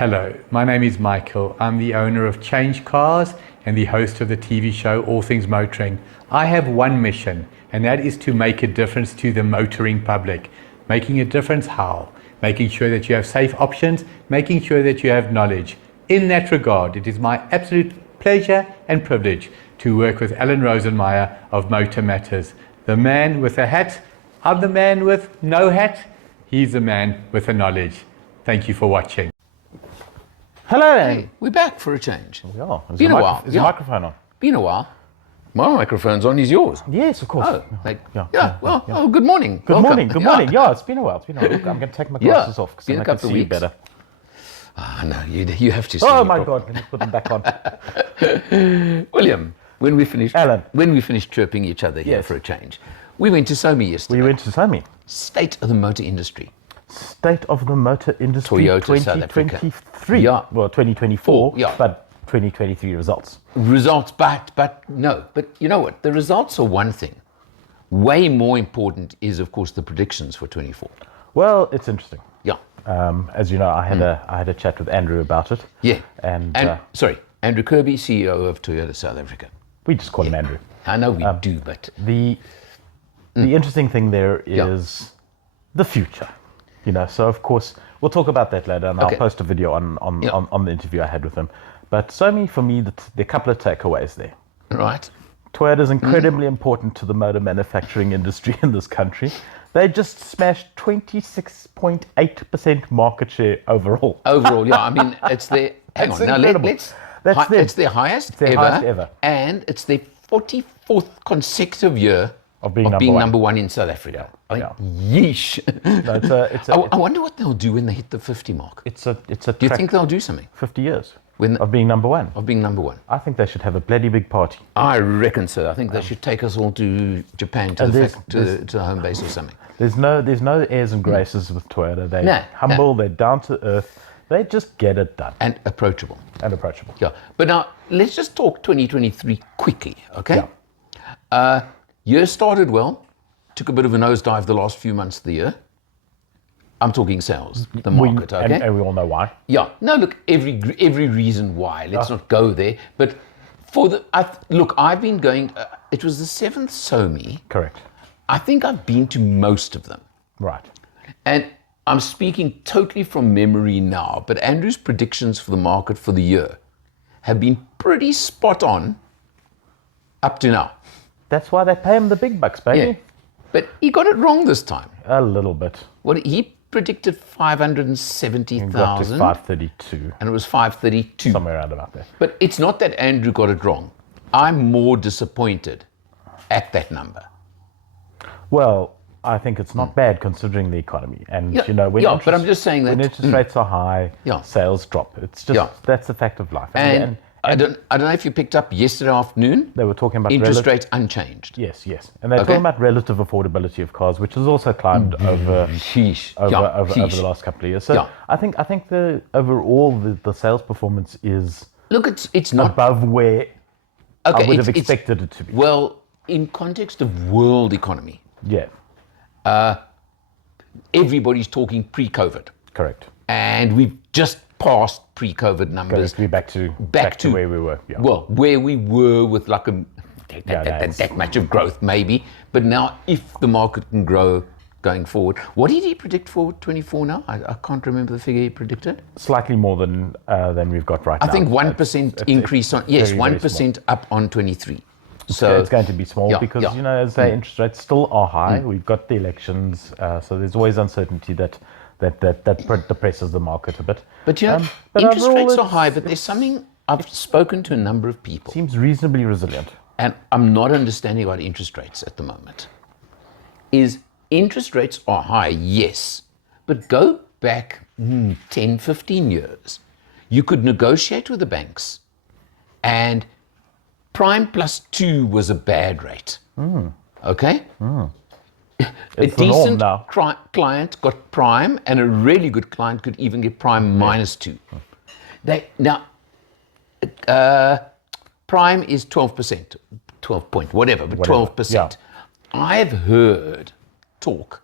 Hello, my name is Michael. I'm the owner of Change Cars and the host of the TV show All Things Motoring. I have one mission, and that is to make a difference to the motoring public. Making a difference how? Making sure that you have safe options, making sure that you have knowledge. In that regard, it is my absolute pleasure and privilege to work with Alan Rosenmeyer of Motor Matters. The man with a hat, I'm the man with no hat, he's the man with the knowledge. Thank you for watching. Hello. Hey, we're back for a change. We are. Been a while. Is the microphone on? Been a while. My microphone's on, is yours. Yes, of course. Oh, Yeah. Oh, good morning. Good morning. Good morning. Yeah, it's been a while. I'm going to take my glasses off because Been I a can couple of see you weeks. better. Ah, no, you have to see Oh me my properly. God! Let me put them back on. William, when we finished chirping each other here Yes. for a change, we went to SOMI yesterday. We went to SOMI. State of the motor industry. State of the Motor Industry Toyota South Africa. 2023. Yeah. Well, 2024. Yeah. But 2023 results. Results, but you know what? The results are one thing. Way more important is, of course, the predictions for 24. Well, it's interesting. Yeah. As you know, I had a chat with Andrew about it. Yeah. And sorry, Andrew Kirby, CEO of Toyota South Africa. we just call him Andrew. I know we do, but The interesting thing there is the future. You know, so of course we'll talk about that later, and Okay. I'll post a video on the interview I had with him. But SOMI, for me, there are a couple of takeaways there. right. Toyota is incredibly important to the motor manufacturing industry in this country. They just smashed 26.8% market share overall. Overall, yeah. I mean, it's their. Hang That's on. Now incredible. let's. That's It's their highest their highest ever. and it's their 44th consecutive year Of being number one in South Africa. I mean, yeesh. No, I wonder what they'll do when they hit the 50 mark. it's a Do you track think they'll do something 50 years When- of being number one. of being number one? I think they should have a bloody big party. I reckon so. I think they should take us all to Japan, to And the there's- to the home base or something. There's no airs and graces with Toyota. They're No, humble, they're down to earth. They just get it done And approachable. and approachable. Yeah. But now let's just talk 2023 quickly, okay? Yeah. Year started well. Took a bit of a nosedive the last few months of the year. I'm talking sales, the market, okay? And we all know why. Yeah. No, look, every reason why. Let's not go there. But look, I've been going. It was the 7th SOMI. Correct. I think I've been to most of them, Right. and I'm speaking totally from memory now. But Andrew's predictions for the market for the year have been pretty spot on up to now. That's why they pay him the big bucks, baby. Yeah. But he got it wrong this time. A little bit. What he predicted Got to 570,000, 532, and it was 532. somewhere around about there. But it's not that Andrew got it wrong. I'm more disappointed at that number. Well, I think it's not bad considering the economy. And, Yeah, you know, when yeah, interest, but I'm just saying that- when interest rates are high, Yeah. sales drop. It's just, Yeah. that's the fact of life. And I don't know if you picked up yesterday afternoon. they were talking about Interest rates unchanged. Yes, yes. And they're Okay. talking about relative affordability of cars, which has also climbed over Sheesh. over Sheesh. the last couple of years. So Yeah. I think the overall the sales performance is Look, it's not above where I okay. would have it's- expected it to be. Well, in context of world economy, Yeah, everybody's talking pre-COVID, correct. and we've just passed pre-COVID numbers. Correct. We're back to where we were. Yeah. Well, where we were with like Yeah, that's- that much of growth, maybe. But now, if the market can grow going forward, what did he predict for 24 now? I can't remember the figure he predicted. Slightly more than we've got right I now. think It's- 1% it's increase on, yes, very, very 1% up on 23. So it's going to be small Yeah, because, yeah. you know, as I say, interest rates still are high. We've got the elections, so there's always uncertainty that depresses the market a bit. But you know, but interest overall rates are it's- high, but there's something, I've spoken to a number of people, Seems reasonably resilient. and I'm not understanding about interest rates at the moment. Is interest rates are high, yes, but go back 10, 15 years. You could negotiate with the banks, and prime plus 2 was a bad rate. Okay? A It's the norm decent now. client got prime, and a really good client could even get prime minus 2. Prime is 12%, 12 point, whatever, but 12%. yeah. I've heard talk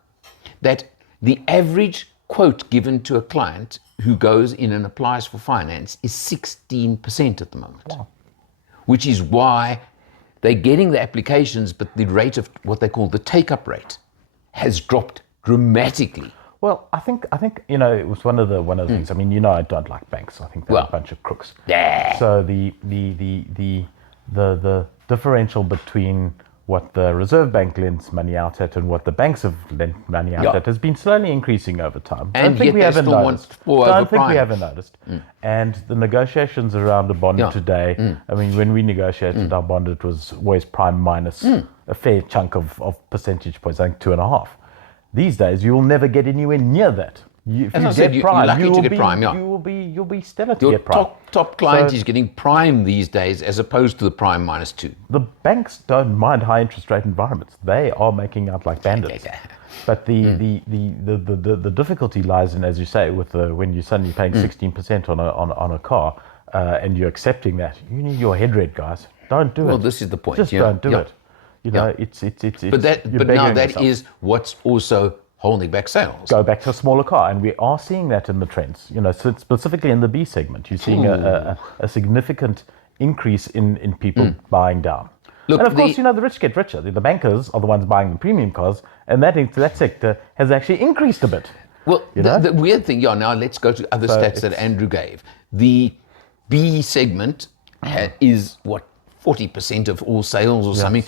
that the average quote given to a client who goes in and applies for finance is 16% at the moment. Wow. Which is why they're getting the applications, but the rate of what they call the take-up rate has dropped dramatically. Well, I think it was one of the things. I mean, I don't like banks. I think they're a bunch of crooks. Yeah. So the differential between what the Reserve Bank lends money out at and what the banks have lent money out at has been slowly increasing over time. And yet they still want more Don't over think we prime. haven't noticed. And the negotiations around a bond today, I mean, when we negotiated our bond, it was always prime minus a fair chunk of percentage points, I think 2.5. These days, you will never get anywhere near that. If As you I said, get you're lucky to will get be, prime, yeah. You'll be stellar to Your get prime. top client So- is getting prime these days as opposed to the prime -2. The banks don't mind high interest rate environments. They are making out like bandits. But the difficulty lies in, as you say, with when you're suddenly paying 16% on a car and you're accepting that. You need your head read, guys. Don't do it. Well, this is the point. Just don't do it. It's But you're now beggaring that yourself. is what's also holding back sales. Go back to a smaller car, and we are seeing that in the trends. So specifically in the B segment, you're seeing a significant increase in people buying down. Look, and of course, the rich get richer. The bankers are the ones buying the premium cars, and that sector has actually increased a bit. Well, the weird thing, now let's go to other stats that Andrew gave. The B segment is what, 40% of all sales or something.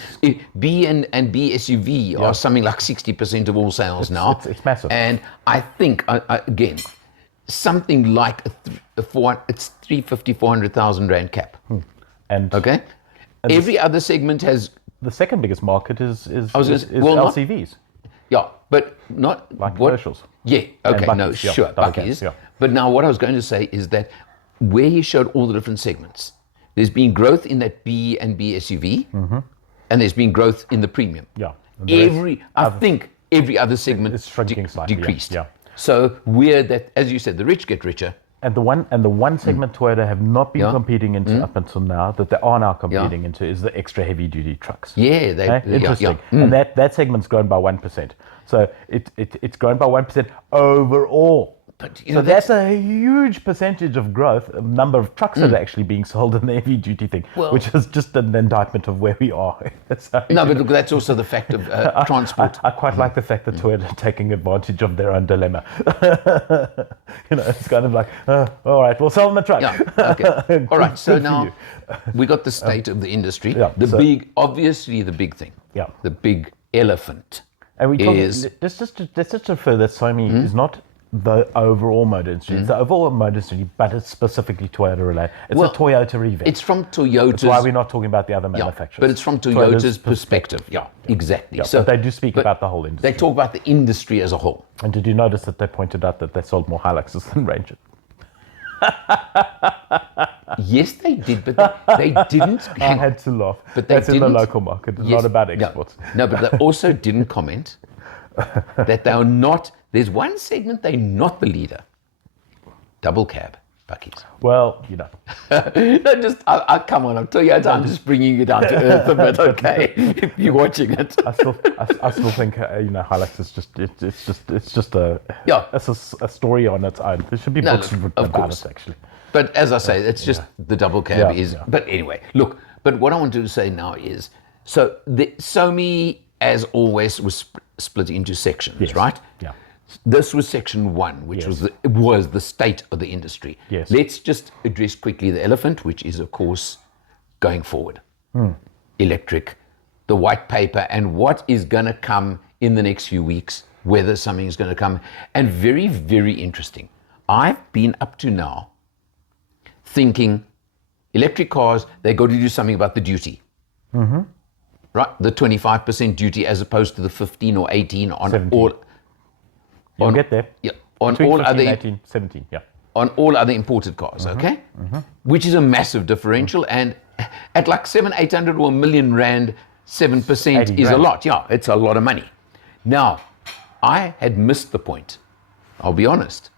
B and B SUV are something like 60% of all sales now. It's massive. And I think, again, something like it's 350, 400,000 rand cap. And Okay? Every other segment has, the second biggest market is not- LCVs, but not like what. commercials. Yeah, okay, buckies, no, yeah, sure, double buckies. cabs, yeah. But now what I was going to say is that where he showed all the different segments, there's been growth in that B and B SUV, and there's been growth in the premium. Yeah. And the rest I think every other segment is shrinking slightly, yeah, decreased. yeah. So weird that, as you said, the rich get richer. And the one segment Toyota have not been competing into up until now, that they are now competing into, is the extra heavy duty trucks. Yeah, Interesting. And that segment's grown by 1%. So it's grown by 1% overall. But So that's a huge percentage of growth, a number of trucks that are actually being sold in the heavy duty thing, Well- which is just an indictment of where we are. So, No, but look, that's also the fact of transport. I quite like the fact that Toyota are taking advantage of their own dilemma. It's kind of like, all right, we'll sell them a truck. Yeah, okay. All right, so Good for now you. we got the state of the industry. Yeah, Obviously the big thing. Yeah. The big elephant And we talk, is, let's just refer that SOMI is not the overall motor industry. It's the overall motor industry, but it's specifically Toyota related. It's Well, a Toyota revamp. it's from That's Toyota's, why we're not talking about the other yeah, manufacturers. but it's from Toyota's perspective. Yeah. Exactly. Yeah, but they do speak but about the whole industry. They talk about the industry as a whole. And did you notice that they pointed out that they sold more Hiluxes than Ranger? Yes, they did, but they didn't. I had to laugh. But they That's in the didn't- local market. It's Yes, not about no, exports. No, but they also didn't comment that they are not. There's one segment they're not the leader. Double cab buckies. Well, No, just I come on. I'm Toyota. I'm just bringing you down to earth a bit, okay? If you're watching it. I still think Hilux is it's just a a story on its own. There should be No, books look, written of about course. it actually. But as I say, it's just the double cab Yeah, is. yeah. But anyway, look. But what I want to say now is, so the SOMI, as always, was split into sections, Yes. right? Yeah. This was section one, which Yes. was the state of the industry. Yes. Let's just address quickly the elephant, which is, of course, going forward. Electric, the white paper, and what is going to come in the next few weeks, whether something is going to come. And very, very interesting. I've been up to now thinking electric cars, they got to do something about the duty. Right? The 25% duty as opposed to the 15 or 18 on 17. all. You'll get there. Yeah, on Between all 15, other 18, 17, yeah. on all other imported cars, okay? Which is a massive differential, and at like 800 or R1,000,000, 7% 80 is a grand. lot. Yeah, it's a lot of money. Now, I had missed the point. I'll be honest.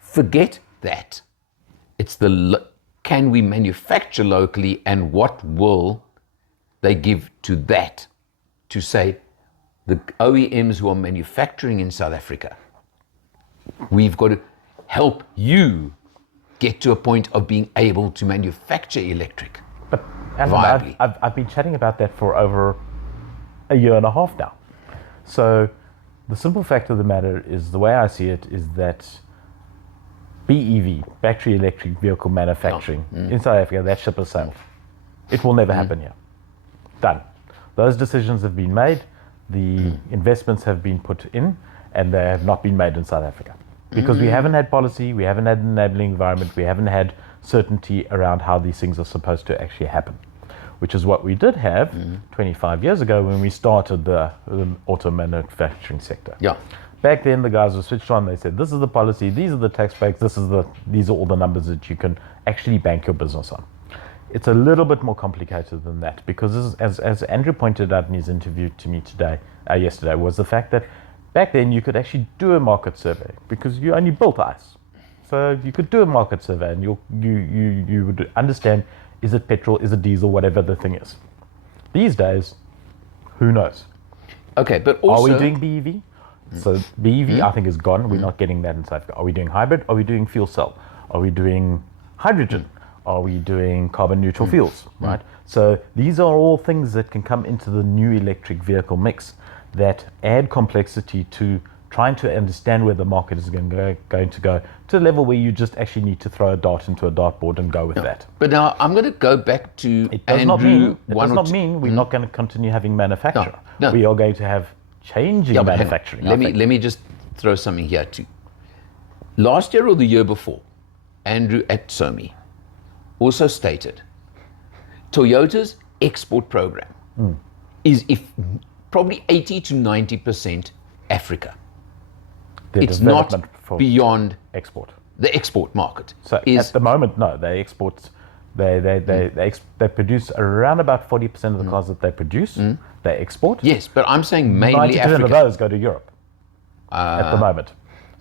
Forget that. It's can we manufacture locally, and what will they give to that to say the OEMs who are manufacturing in South Africa We've got to help you get to a point of being able to manufacture electric. But Alan, viably. I've been chatting about that for over a year and a half now. So the simple fact of the matter is, the way I see it is that BEV, battery electric vehicle manufacturing, in South Africa, that ship has sailed. It will never happen here. Done. Those decisions have been made, the investments have been put in, and they have not been made in South Africa. Because we haven't had policy, we haven't had an enabling environment, we haven't had certainty around how these things are supposed to actually happen. Which is what we did have 25 years ago when we started the auto manufacturing sector. Yeah. Back then, the guys were switched on. They said, this is the policy, these are the tax breaks, these are all the numbers that you can actually bank your business on. It's a little bit more complicated than that, because this is, as Andrew pointed out in his interview to me yesterday, was the fact that back then you could actually do a market survey, because you only built ICE. So you could do a market survey and you would understand, is it petrol, is it diesel, whatever the thing is. These days, who knows? Okay, but also... Are we doing BEV? So BEV, I think, is gone. We're not getting that in South Africa. Are we doing hybrid? Are we doing fuel cell? Are we doing hydrogen? Are we doing carbon neutral fuels, right? So these are all things that can come into the new electric vehicle mix that add complexity to trying to understand where the market is going to go to a level where you just actually need to throw a dart into a dartboard and go with that. But now I'm going to go back to It does Andrew. not mean we're not going to continue having manufacture. No. We are going to have changing Yeah, but hang on. manufacturing. Let me just throw something here too. Last year or the year before, Andrew at SOMI also stated Toyota's export program is probably 80 to 90% Africa. The It's not development for beyond export. the export market. So at the moment, no, they export. They produce around about 40% of the cars that they produce. They export. Yes, but I'm saying mainly 90% Africa. of those go to Europe at the moment.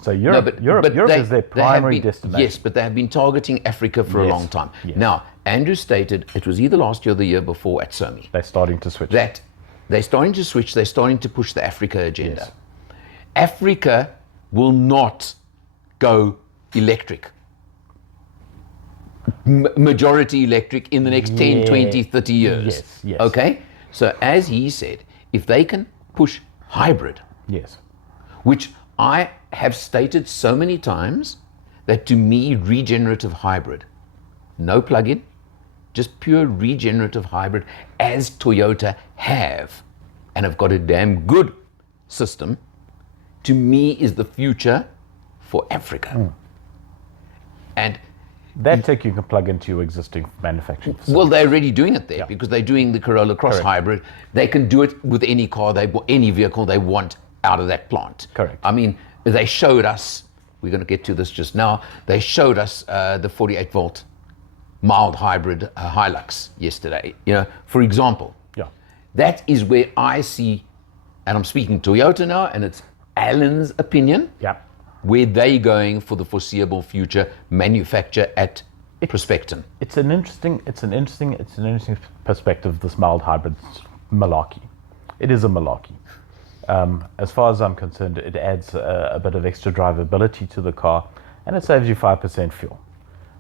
So Europe is their primary destination. Yes, but they have been targeting Africa for a long time. Yes. Now, Andrew stated, it was either last year or the year before at SOMI, They're starting to switch. that they're starting to switch, they're starting to push the Africa agenda. Yes. Africa will not go electric. Majority electric in the next 10, 20, 30 years. Yes. Okay? So as he said, if they can push hybrid, Yes. which I have stated so many times that to me, regenerative hybrid, no plug-in, just pure regenerative hybrid, as Toyota have, and have got a damn good system, to me is the future for Africa. And That tech you can plug into your existing manufacturing facility. well, they're already doing it there because they're doing the Corolla Cross Correct. hybrid. They can do it with any car, any vehicle they want out of that plant. Correct. I mean, they showed us, we're going to get to this just now, they showed us the 48 volt mild hybrid Hilux yesterday. You know, for example, Yeah. that is where I see, and I'm speaking Toyota now, and it's Alan's opinion, Yeah. where they going for the foreseeable future manufacture at Prospecton. It's an interesting perspective, this mild hybrid malarkey. It is a malarkey. As far as I'm concerned, it adds a bit of extra drivability to the car, and it saves you 5% fuel.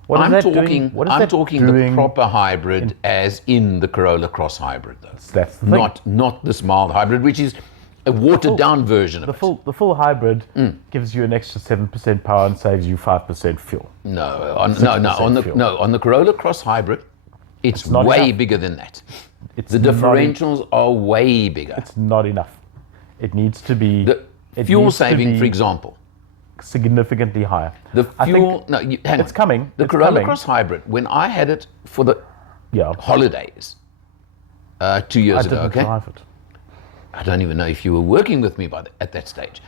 What is I'm that talking, doing? What is I'm that talking doing? the proper hybrid, as in the Corolla Cross hybrid, though. That's the thing. Not this mild hybrid, which is a watered down version of it. The full hybrid gives you an extra 7% power and saves you 5% fuel. No, on the Corolla Cross hybrid, it's not way enough. bigger than that. It's The not differentials are way bigger. It's not enough. It needs to be. The it fuel needs to saving, be for example. significantly higher. The I fuel, think no, hang on. it's coming. The It's Corolla coming. Cross hybrid, when I had it for the Yeah, holidays 2 I years ago, didn't okay? drive it. I don't even know if you were working with me at that stage.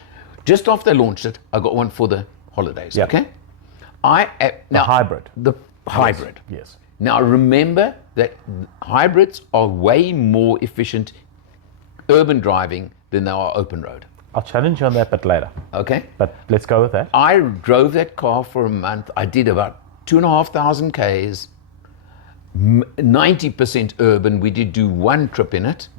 Just after they launched it, I got one for the holidays, Yeah. okay? The hybrid. The hybrid. Yes. Now remember that hybrids are way more efficient urban driving than they are open road, I'll challenge you on that bit later. okay? But let's go with that. I drove that car for a month. I did about 2,500 Ks, 90% urban. We did do one trip in it.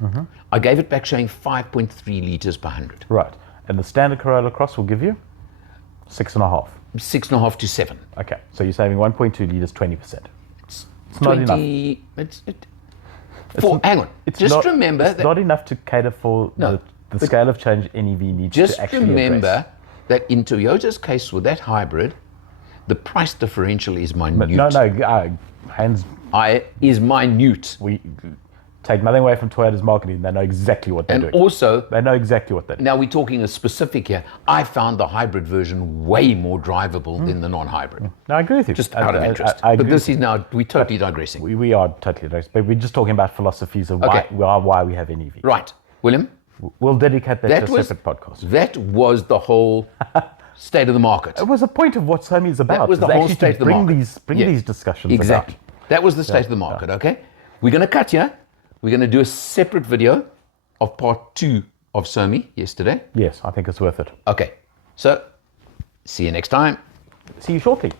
I gave it back showing 5.3 liters per 100. Right. And the standard Corolla Cross will give you 6.5. 6.5 to 7. Okay, so you're saving 1.2 liters, 20%. It's not enough. Hang on. Just not, remember it's that. not enough to cater for the scale of change NEV needs Just to actually remember address. that in Toyota's case with that hybrid, the price differential is minute. Hands. Is minute. We take nothing away from Toyota's marketing. They know exactly what they're And doing. also, They know exactly what they're doing. now we're talking a specific here. I found the hybrid version way more drivable than the non-hybrid. No, I agree with you. Just out of interest. I But agree this is now, we're totally digressing. We are totally digressing, but we're just talking about philosophies of Okay. why we have NEV. Right. William, We'll dedicate that that to a was, separate podcast. that was the whole state of the market. It was a point of what SOMI is about. That was the is whole actually state to of the bring market. Bring Yeah. these discussions Exactly. about. That was the state of the market, okay? We're going to cut here. We're going to do a separate video of part 2 of SOMI yesterday. Yes, I think it's worth it. Okay. So, see you next time. See you shortly.